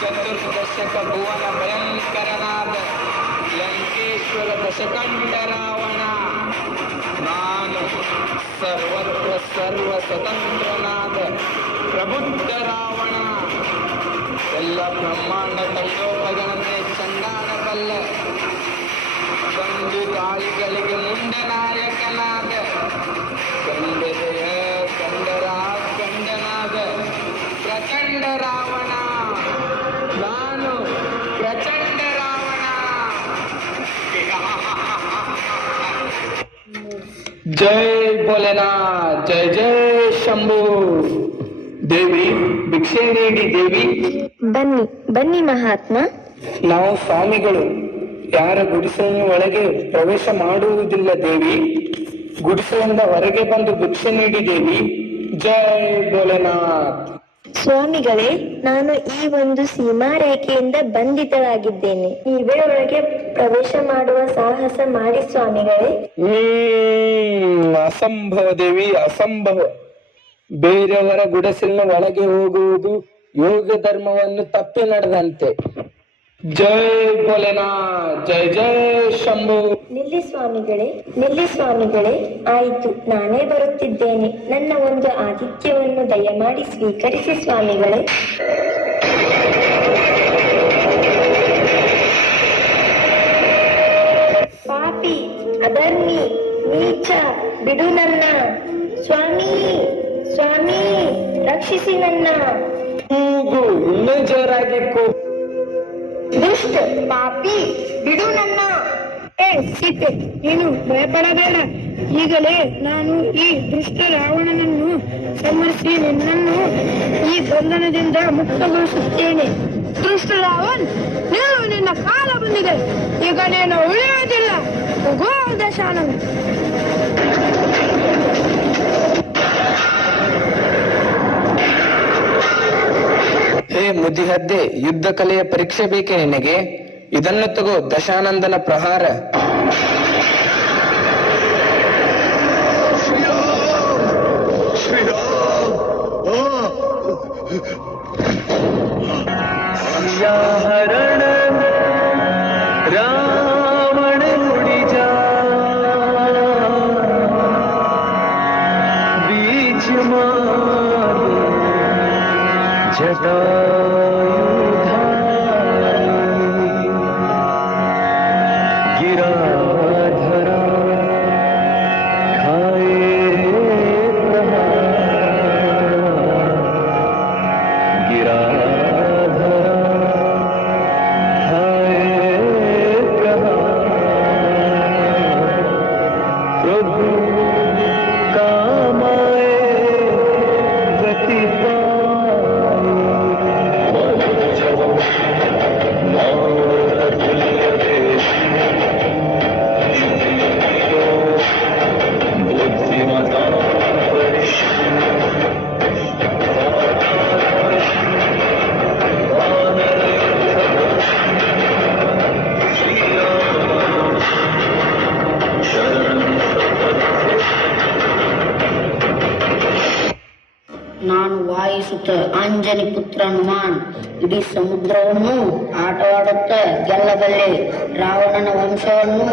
ಚತುರ್ದಶಕ ಭುವನ ಭಯಂಕರನಾದ ಲಂಕೇಶ್ವರ ದಶಕಂಠ ರಾವಣ. ನಾನು ಸರ್ವತ್ರ ಸರ್ವ ಸ್ವತಂತ್ರನಾದ ಪ್ರಬುದ್ಧ ರಾವಣ. ಎಲ್ಲ ಬ್ರಹ್ಮಾಂಡ ತೈಲೋಕಗಳನ್ನೇ ಚಂಡಾಡಬಲ್ಲ ಬಂದು ಗಾಳಿಗಳಿಗೆ ಮುಂದೆ ನಾಯಕನಾದ ಕಂಡೆದೆಯ ಕಂಡರ ಕಂಡನಾದ ಪ್ರಚಂಡ ರಾವಣ. ನಾನು ಪ್ರಚಂಡ ರಾವಣ. ಜೈ ಭೋಲೆನಾಥ್, ಜೈ ಜೈ ಶಂಭು. ದೇವಿ ಭಿಕ್ಷೆ ನೀಡಿ ದೇವಿ. ಬನ್ನಿ ಬನ್ನಿ ಮಹಾತ್ಮ. ನಾವು ಸ್ವಾಮಿಗಳು ಯಾರ ಗುಡಿಸಲಿನ ಒಳಗೆ ಪ್ರವೇಶ ಮಾಡುವುದಿಲ್ಲ ದೇವಿ. ಗುಡಿಸಲಿಂದ ಹೊರಗೆ ಬಂದು ಭಿಕ್ಷೆ ನೀಡಿ ದೇವಿ. ಜೈ ಭೋಲೆನಾಥ್. ಸ್ವಾಮಿಗಳೇ, ನಾನು ಈ ಒಂದು ಸೀಮಾ ರೇಖೆಯಿಂದ ಬಂಧಿತಳಾಗಿದ್ದೇನೆ. ನೀವೇ ಒಳಗೆ ಪ್ರವೇಶ ಮಾಡುವ ಸಾಹಸ ಮಾಡಿ ಸ್ವಾಮಿಗಳೇ. ಅಸಂಭವ ದೇವಿ, ಅಸಂಭವ. ಬೇರೆಯವರ ಗುಡಿಸಲಿನ ಒಳಗೆ ಹೋಗುವುದು ಯೋಗ ಧರ್ಮವನ್ನು ತಪ್ಪಿ ನಡೆದಂತೆ. ಜೈ ಭೋಲೆನಾಥ್, ಜೈ ಜೈ ಶಂಭು. ನಿಲ್ಲಿ ಸ್ವಾಮಿಗಳೇ, ನಿಲ್ಲಿ ಸ್ವಾಮಿಗಳೇ. ಆಯಿತು, ನಾನೇ ಬರುತ್ತಿದ್ದೇನೆ. ನನ್ನ ಒಂದು ಆತಿಥ್ಯವನ್ನು ದಯಮಾಡಿ ಸ್ವೀಕರಿಸಿ ಸ್ವಾಮಿಗಳೇ. ಪಾಪಿ, ಅಧರ್ಮಿ, ನೀಚ, ಬಿಡು ನನ್ನ. ಸ್ವಾಮಿ, ಸ್ವಾಮಿ, ರಕ್ಷಿಸಿ ನನ್ನ. ಕೂಗು ಇನ್ನೂ ಜೋರಾಗಿ ಕೂಗು. ದುಷ್ಟ, ಪಾಪಿ, ಬಿಡು ನನ್ನ. ಸೀತೆ, ನೀನು ಭಯಪಡಬೇಡ. ಈಗಲೇ ನಾನು ಈ ದುಷ್ಟ ರಾವಣನನ್ನು ಸಂಹರಿಸಿ ನಿನ್ನನ್ನು ಈ ಬಂಧನದಿಂದ ಮುಕ್ತಗೊಳಿಸುತ್ತೇನೆ. ದುಷ್ಟ ರಾವಣ್, ನೀವು ನಿನ್ನ ಕಾಲ ಬಂದಿದೆ. ಈಗ ನೀನು ಉಳಿಯುವುದಿಲ್ಲ. ಗೋ ದಶಾನನ. ಹೇ ಮುದಿಹದ್ದೆ, ಯುದ್ಧ ಕಲೆಯ ಪರೀಕ್ಷೆ ಬೇಕೆ ನಿನಗೆ? ಇದನ್ನು ತಗೋ, ದಶಾನಂದನ ಪ್ರಹಾರ. ಹರಣ ರಾವಣ ನುಡಿಜ ಬೀಜ ಗಿರಾಧರ ಖಾಯೆ ಪ್ರಹಾರ. ಗಿರಾಧರ ನಾನು ವಾಯಿಸುತ್ತ ಅಂಜನಿ ಪುತ್ರ ಹನುಮಾನ್ ಇಡೀ ಸಮುದ್ರವನ್ನು ಆಟವಾಡುತ್ತ ಗೆಲ್ಲಬಲ್ಲೆ. ರಾವಣನ ವಂಶವನ್ನು